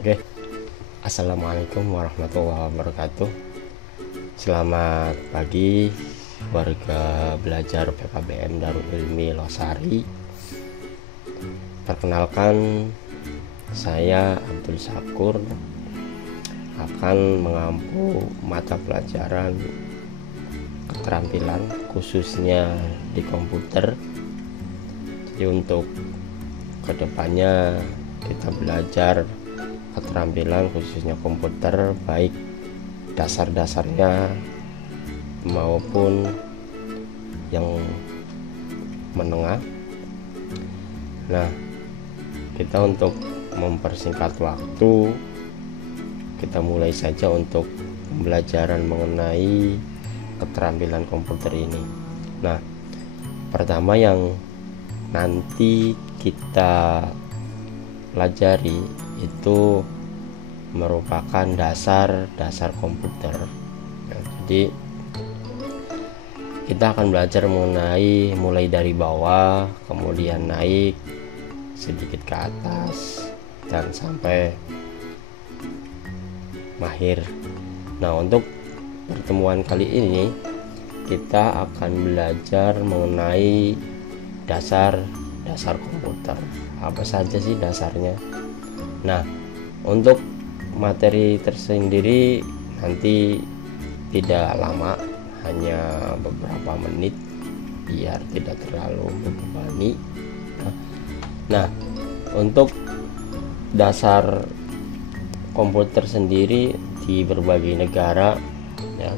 Oke, assalamualaikum warahmatullahi wabarakatuh. Selamat pagi warga belajar PKBM Darul Ilmi Losari. Perkenalkan, saya Abdul Syakur akan mengampu mata pelajaran keterampilan khususnya di komputer. Jadi untuk kedepannya kita belajar keterampilan khususnya komputer, baik dasar-dasarnya maupun yang menengah. Nah, kita untuk mempersingkat waktu, kita mulai saja untuk pembelajaran mengenai keterampilan komputer ini. Nah, pertama yang nanti kita pelajari itu merupakan dasar-dasar komputer. Nah, jadi kita akan belajar mengenai mulai dari bawah, kemudian naik sedikit ke atas dan sampai mahir. Nah, untuk pertemuan kali ini kita akan belajar mengenai dasar-dasar komputer. Apa saja sih dasarnya? Nah, untuk materi tersendiri nanti tidak lama, hanya beberapa menit biar tidak terlalu membebani. Nah, untuk dasar komputer sendiri di berbagai negara ya,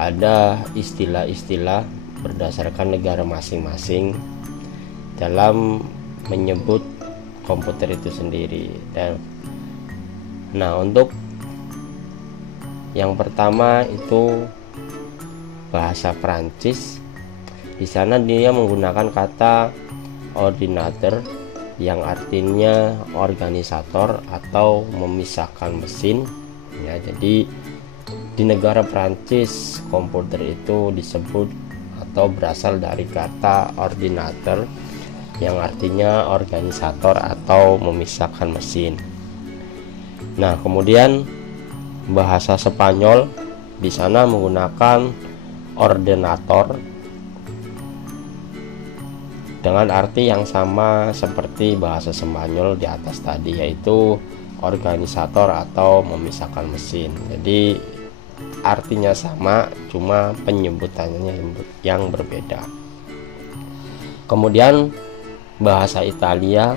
ada istilah-istilah berdasarkan negara masing-masing dalam menyebut komputer itu sendiri. Dan nah, untuk yang pertama itu bahasa Prancis. Di sana dia menggunakan kata ordinateur yang artinya organisator atau memisahkan mesin ya. Jadi di negara Prancis komputer itu disebut atau berasal dari kata ordinateur yang artinya organisator atau memisahkan mesin. Nah, kemudian bahasa Spanyol di sana menggunakan ordenator dengan arti yang sama seperti bahasa Spanyol di atas tadi, yaitu organisator atau memisahkan mesin. Jadi artinya sama, cuma penyebutannya yang berbeda. Kemudian bahasa Italia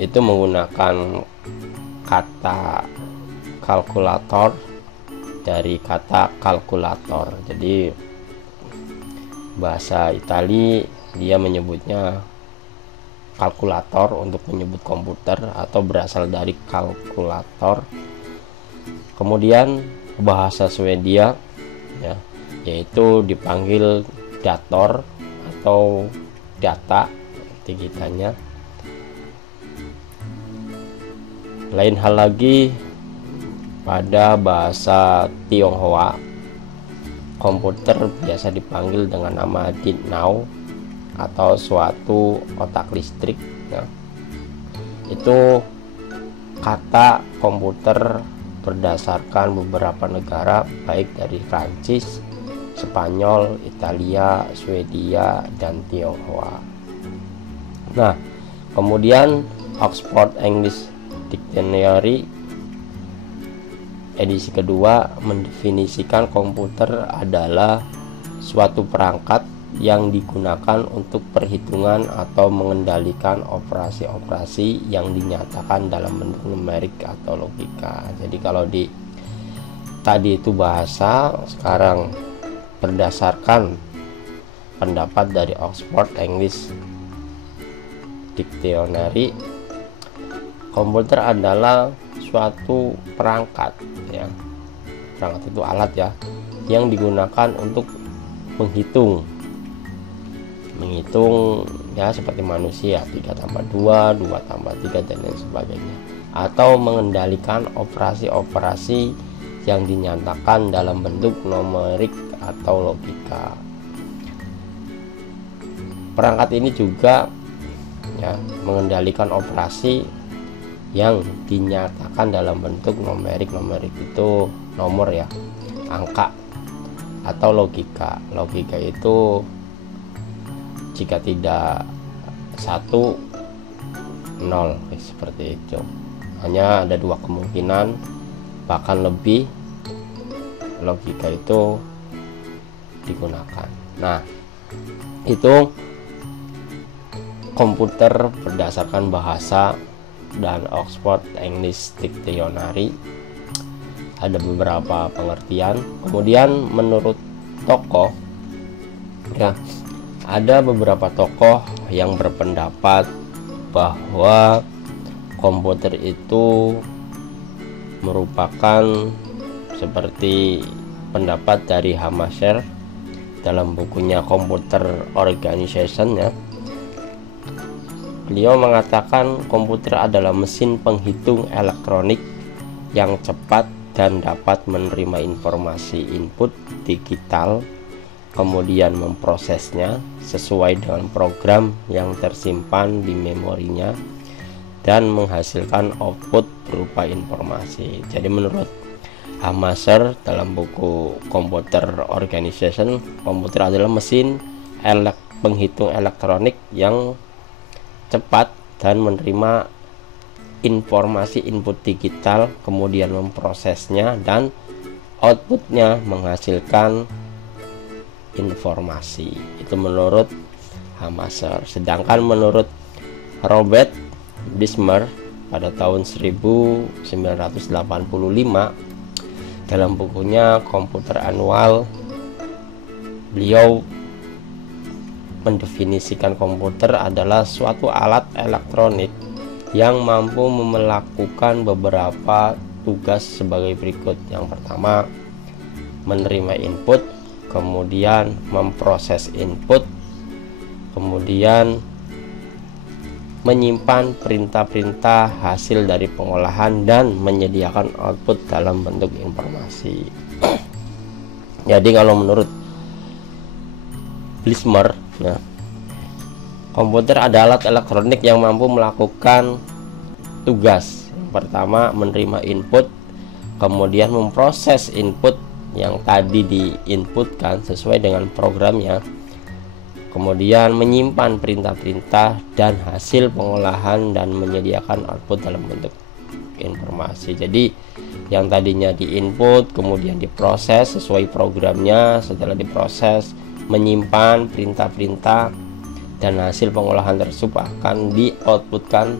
itu menggunakan kata kalkulator dari kata kalkulator. Jadi bahasa Italia dia menyebutnya kalkulator untuk menyebut komputer atau berasal dari kalkulator. Kemudian bahasa Swedia ya, yaitu dipanggil dator atau data kitanya. Lain hal lagi pada bahasa Tionghoa, komputer biasa dipanggil dengan nama Dinao atau suatu otak listrik ya. Itu kata komputer berdasarkan beberapa negara baik dari Prancis, Spanyol, Italia, Swedia, dan Tionghoa. Nah, kemudian Oxford English Dictionary edisi kedua mendefinisikan komputer adalah suatu perangkat yang digunakan untuk perhitungan atau mengendalikan operasi-operasi yang dinyatakan dalam bentuk numerik atau logika. Jadi kalau di tadi itu bahasa, sekarang berdasarkan pendapat dari Oxford English Dictionary, komputer adalah suatu perangkat ya. Perangkat itu alat ya yang digunakan untuk menghitung ya, seperti manusia 3+2, 2+3 dan lain sebagainya, atau mengendalikan operasi-operasi yang dinyatakan dalam bentuk numerik atau logika. Perangkat ini juga ya mengendalikan operasi yang dinyatakan dalam bentuk numerik. Numerik itu nomor ya, angka atau logika. Logika itu jika tidak 1, 0 seperti itu. Hanya ada dua kemungkinan, bahkan lebih logika itu digunakan. Nah, itu komputer berdasarkan bahasa dan Oxford English Dictionary. Ada beberapa pengertian. Kemudian menurut tokoh ya, ada beberapa tokoh yang berpendapat bahwa komputer itu merupakan seperti pendapat dari Hamacher dalam bukunya Computer Organization ya. Beliau mengatakan komputer adalah mesin penghitung elektronik yang cepat dan dapat menerima informasi input digital, kemudian memprosesnya sesuai dengan program yang tersimpan di memorinya dan menghasilkan output berupa informasi. Jadi menurut Hamacher dalam buku Computer Organization, komputer adalah mesin penghitung elektronik yang cepat dan menerima informasi input digital, kemudian memprosesnya dan outputnya menghasilkan informasi. Itu menurut Hamacher. Sedangkan menurut Robert Bismer pada tahun 1985 dalam bukunya Komputer Annual, beliau mendefinisikan komputer adalah suatu alat elektronik yang mampu melakukan beberapa tugas sebagai berikut. Yang pertama, menerima input, kemudian memproses input, kemudian menyimpan perintah-perintah hasil dari pengolahan dan menyediakan output dalam bentuk informasi. Jadi kalau menurut Bismer, nah, komputer adalah alat elektronik yang mampu melakukan tugas. Yang pertama, menerima input, kemudian memproses input yang tadi diinputkan sesuai dengan programnya, kemudian menyimpan perintah-perintah dan hasil pengolahan dan menyediakan output dalam bentuk informasi. Jadi yang tadinya diinput kemudian diproses sesuai programnya, setelah diproses menyimpan perintah-perintah dan hasil pengolahan tersebut akan di-outputkan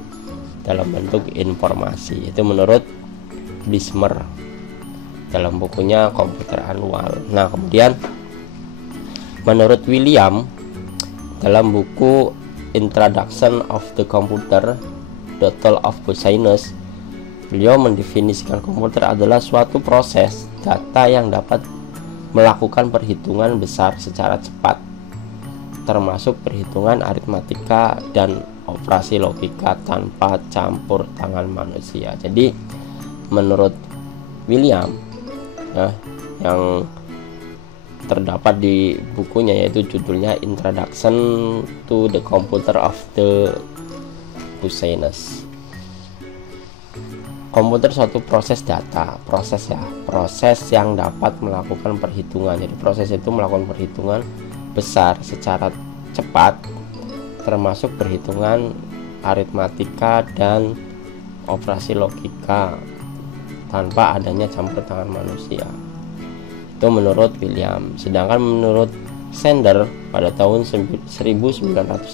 dalam bentuk informasi. Itu menurut Bismer dalam bukunya Komputer Annual. Nah, kemudian menurut William dalam buku Introduction of the Computer, Total of Science, beliau mendefinisikan komputer adalah suatu proses data yang dapat melakukan perhitungan besar secara cepat, termasuk perhitungan aritmatika dan operasi logika tanpa campur tangan manusia. Jadi menurut William ya, yang terdapat di bukunya yaitu judulnya Introduction to the Computer of the Science. Komputer suatu proses data, proses yang dapat melakukan perhitungan. Jadi proses itu melakukan perhitungan besar secara cepat, termasuk perhitungan aritmatika dan operasi logika tanpa adanya campur tangan manusia. Itu menurut William. Sedangkan menurut Sander pada tahun 1985,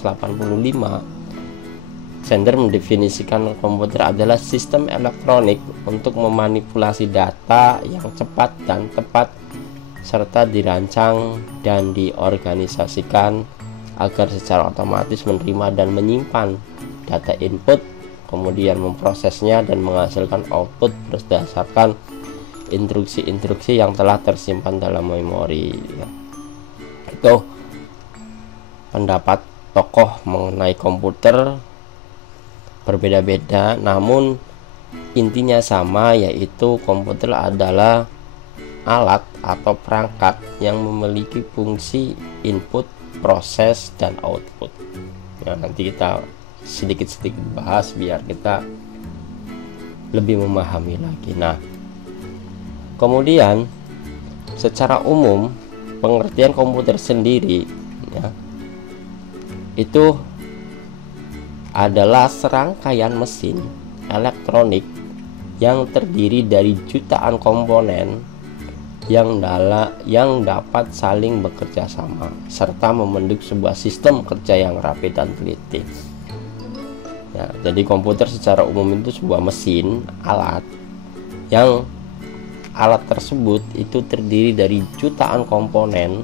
Sander mendefinisikan komputer adalah sistem elektronik untuk memanipulasi data yang cepat dan tepat serta dirancang dan diorganisasikan agar secara otomatis menerima dan menyimpan data input, kemudian memprosesnya dan menghasilkan output berdasarkan instruksi-instruksi yang telah tersimpan dalam memori. Itu pendapat tokoh mengenai komputer berbeda-beda, namun intinya sama, yaitu komputer adalah alat atau perangkat yang memiliki fungsi input, proses, dan output. Nah, nanti kita sedikit-sedikit bahas biar kita lebih memahami lagi. Nah, kemudian secara umum pengertian komputer sendiri ya, itu adalah serangkaian mesin elektronik yang terdiri dari jutaan komponen yang dapat saling bekerja sama serta membentuk sebuah sistem kerja yang rapi dan teliti. Ya, jadi komputer secara umum itu sebuah mesin alat yang alat tersebut itu terdiri dari jutaan komponen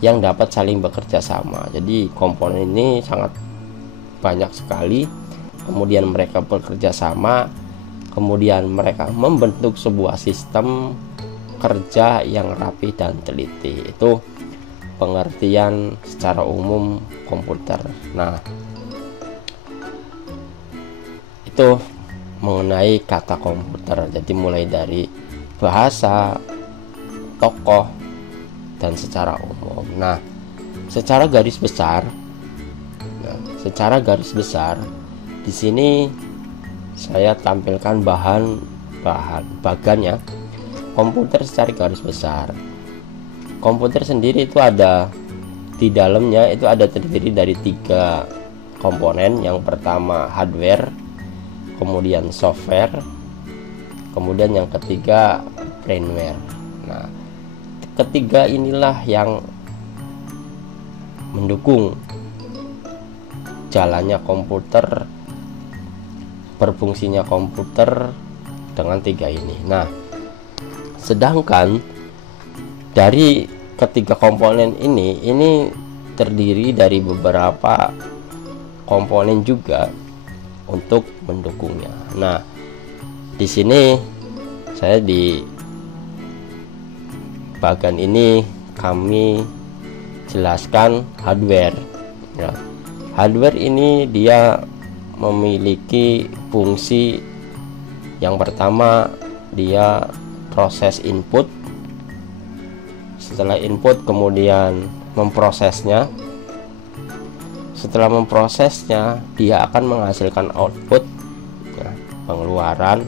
yang dapat saling bekerja sama. Jadi komponen ini sangat banyak sekali, kemudian mereka bekerja sama, kemudian mereka membentuk sebuah sistem kerja yang rapi dan teliti. Itu pengertian secara umum komputer. Nah, itu mengenai kata komputer. Jadi mulai dari bahasa, tokoh, dan secara umum. Nah, secara garis besar di sini saya tampilkan bagannya komputer secara garis besar. Komputer sendiri itu ada di dalamnya itu ada terdiri dari 3 komponen. Yang pertama hardware, kemudian software, kemudian yang ketiga brainware. Nah, ketiga inilah yang mendukung jalannya komputer, berfungsinya komputer dengan 3 ini. Nah, sedangkan dari ketiga komponen ini terdiri dari beberapa komponen juga untuk mendukungnya. Nah, di sini saya di bagian ini kami jelaskan hardware. Ya, hardware ini dia memiliki fungsi yang pertama, dia proses input. Setelah input kemudian memprosesnya. Setelah memprosesnya, dia akan menghasilkan output ya, pengeluaran.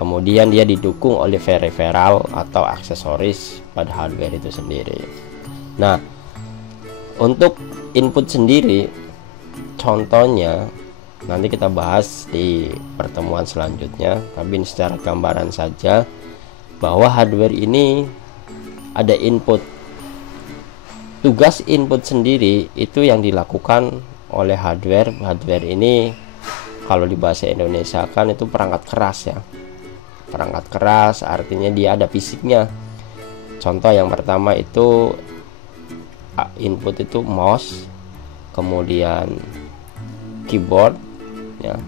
Kemudian dia didukung oleh peripheral atau aksesoris pada hardware itu sendiri. Nah, untuk input sendiri, contohnya nanti kita bahas di pertemuan selanjutnya, tapi secara gambaran saja bahwa hardware ini ada input. Tugas input sendiri itu yang dilakukan oleh hardware. Hardware ini kalau di bahasa Indonesia kan itu perangkat keras ya. Perangkat keras artinya dia ada fisiknya. Contoh yang pertama itu input itu mouse, kemudian keyboard ya.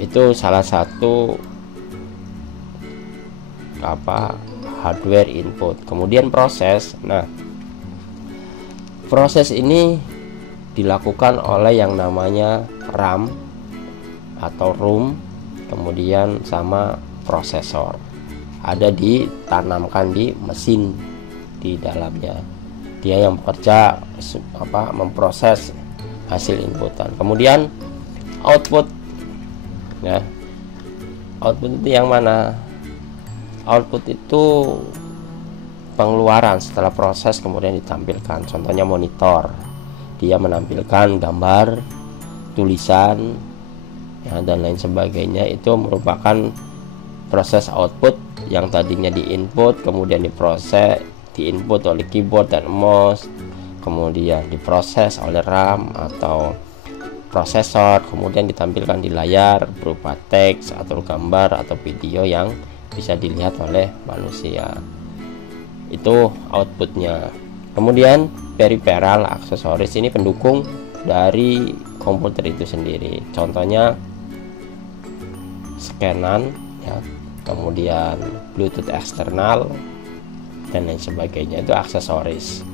Itu salah satu hardware input. Kemudian proses. Nah, proses ini dilakukan oleh yang namanya RAM atau ROM, kemudian sama prosesor. Ada ditanamkan di mesin di dalamnya. Dia yang bekerja memproses hasil inputan. Kemudian output ya. Output itu yang mana? Output itu pengeluaran setelah proses kemudian ditampilkan. Contohnya monitor, dia menampilkan gambar, tulisan ya, dan lain sebagainya. Itu merupakan proses output yang tadinya di input kemudian diproses, diinput oleh keyboard dan mouse, kemudian diproses oleh RAM atau prosesor, kemudian ditampilkan di layar berupa teks atau gambar atau video yang bisa dilihat oleh manusia. Itu outputnya. Kemudian peripheral aksesoris ini pendukung dari komputer itu sendiri. Contohnya scanan ya, kemudian Bluetooth eksternal dan lain sebagainya, itu aksesoris.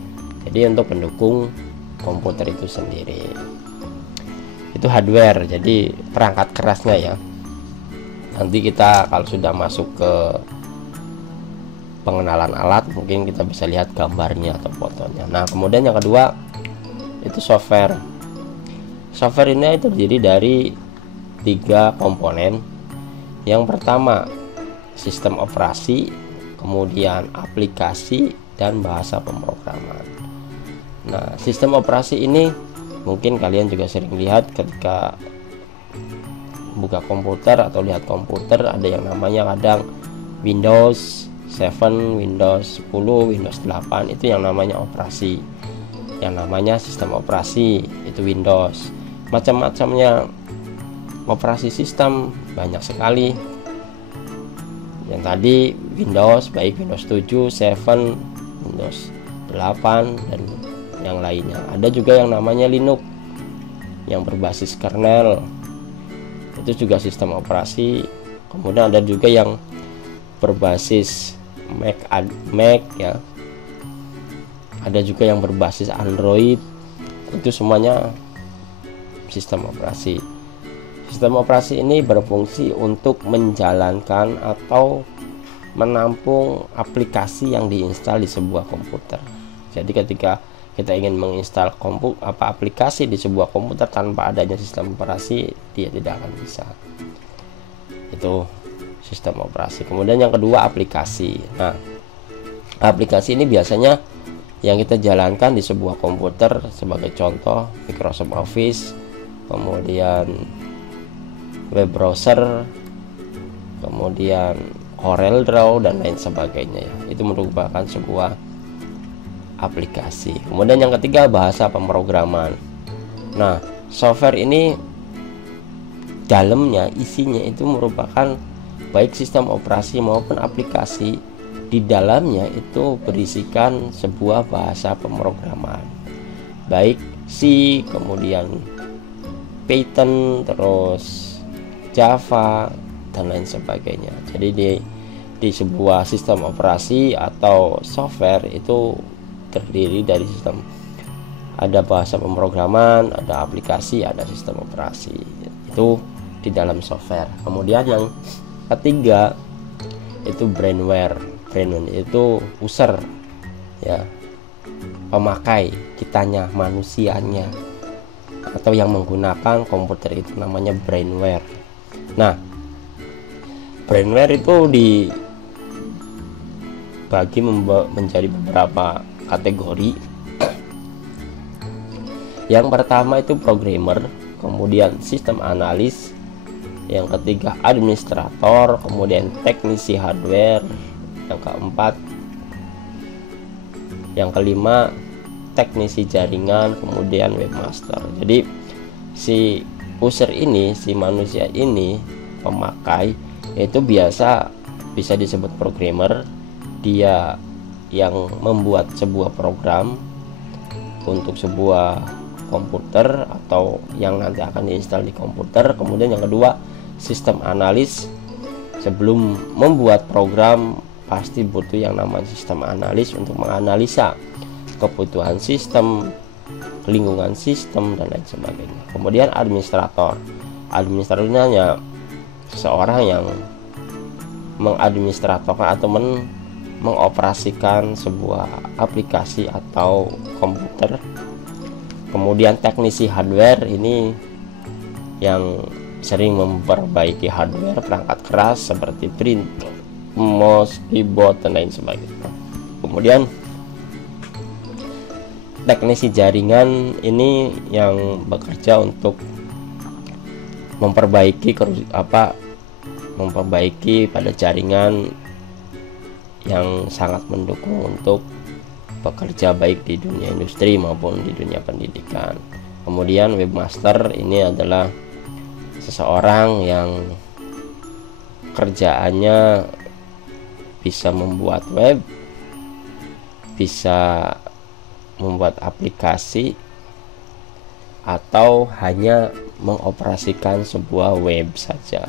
Jadi untuk pendukung komputer itu sendiri. Itu hardware, jadi perangkat kerasnya ya. Nanti kita kalau sudah masuk ke pengenalan alat mungkin kita bisa lihat gambarnya atau fotonya. Nah, kemudian yang kedua itu software. Software ini terdiri dari 3 komponen. Yang pertama, sistem operasi, kemudian aplikasi, dan bahasa pemrograman. Nah, sistem operasi ini mungkin kalian juga sering lihat ketika buka komputer atau lihat komputer, ada yang namanya kadang Windows 7, Windows 10, Windows 8, itu yang namanya operasi. Yang namanya sistem operasi itu Windows. Macam-macamnya operasi sistem banyak sekali. Yang tadi Windows, baik Windows 7, 7, Windows 8, dan yang lainnya. Ada juga yang namanya Linux yang berbasis kernel, itu juga sistem operasi. Kemudian ada juga yang berbasis Mac ya, ada juga yang berbasis Android, itu semuanya sistem operasi. Sistem operasi ini berfungsi untuk menjalankan atau menampung aplikasi yang diinstal di sebuah komputer. Jadi ketika kita ingin menginstal aplikasi di sebuah komputer tanpa adanya sistem operasi, dia tidak akan bisa. Itu sistem operasi. Kemudian yang kedua, aplikasi. Nah, aplikasi ini biasanya yang kita jalankan di sebuah komputer, sebagai contoh Microsoft Office, kemudian web browser, kemudian Corel Draw, dan lain sebagainya ya. Itu merupakan sebuah aplikasi. Kemudian yang ketiga, bahasa pemrograman. Nah, software ini dalamnya, isinya itu merupakan baik sistem operasi maupun aplikasi. Di dalamnya itu berisikan sebuah bahasa pemrograman, baik C, kemudian Python, terus Java, dan lain sebagainya. Jadi di sebuah sistem operasi atau software itu terdiri dari sistem, ada bahasa pemrograman, ada aplikasi, ada sistem operasi. Itu di dalam software. Kemudian yang ketiga itu brainware. Brainware itu user ya, pemakai, kitanya, manusianya, atau yang menggunakan komputer, itu namanya brainware. Nah, brainware itu dibagi menjadi beberapa kategori. Yang pertama itu programmer, kemudian sistem analis, yang ketiga administrator, kemudian teknisi hardware, yang keempat, yang kelima teknisi jaringan, kemudian webmaster. Jadi si user ini, si manusia ini, pemakai, itu biasa bisa disebut programmer. Dia yang membuat sebuah program untuk sebuah komputer atau yang nanti akan diinstal di komputer. Kemudian yang kedua, sistem analis. Sebelum membuat program pasti butuh yang namanya sistem analis untuk menganalisa kebutuhan sistem, lingkungan sistem, dan lain sebagainya. Kemudian administrator. Administratornya ya seseorang yang mengadministratorkan atau mengoperasikan sebuah aplikasi atau komputer. Kemudian teknisi hardware, ini yang sering memperbaiki hardware, perangkat keras seperti printer, mouse, keyboard, dan lain sebagainya. Kemudian teknisi jaringan, ini yang bekerja untuk memperbaiki pada jaringan yang sangat mendukung untuk bekerja baik di dunia industri maupun di dunia pendidikan. Kemudian webmaster, ini adalah seseorang yang kerjaannya bisa membuat web, bisa membuat aplikasi, atau hanya mengoperasikan sebuah web saja.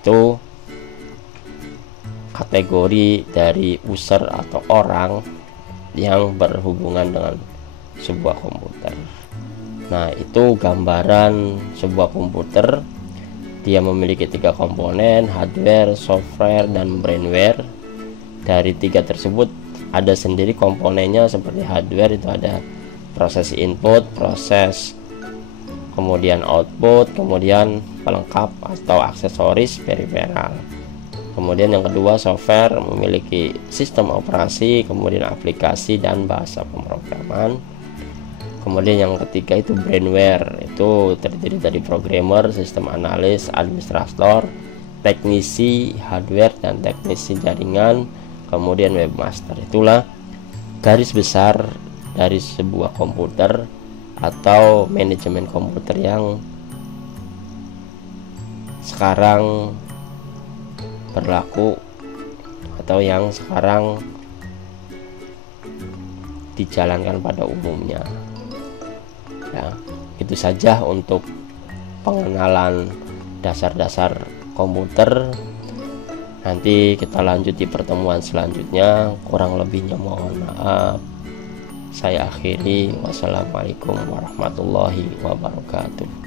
Itu kategori dari user atau orang yang berhubungan dengan sebuah komputer. Nah, itu gambaran sebuah komputer. Dia memiliki 3 komponen, hardware, software, dan brainware. Dari 3 tersebut ada sendiri komponennya. Seperti hardware itu ada proses input, proses kemudian output, kemudian pelengkap atau aksesoris periferal. Kemudian yang kedua, software memiliki sistem operasi, kemudian aplikasi dan bahasa pemrograman. Kemudian yang ketiga itu brainware, itu terdiri dari programmer, sistem analis, administrator, teknisi hardware dan teknisi jaringan, kemudian webmaster. Itulah garis besar dari sebuah komputer atau manajemen komputer yang sekarang berlaku atau yang sekarang dijalankan pada umumnya. Ya, itu saja untuk pengenalan dasar-dasar komputer. Nanti kita lanjut di pertemuan selanjutnya. Kurang lebihnya mohon maaf. Saya akhiri. Wassalamualaikum warahmatullahi wabarakatuh.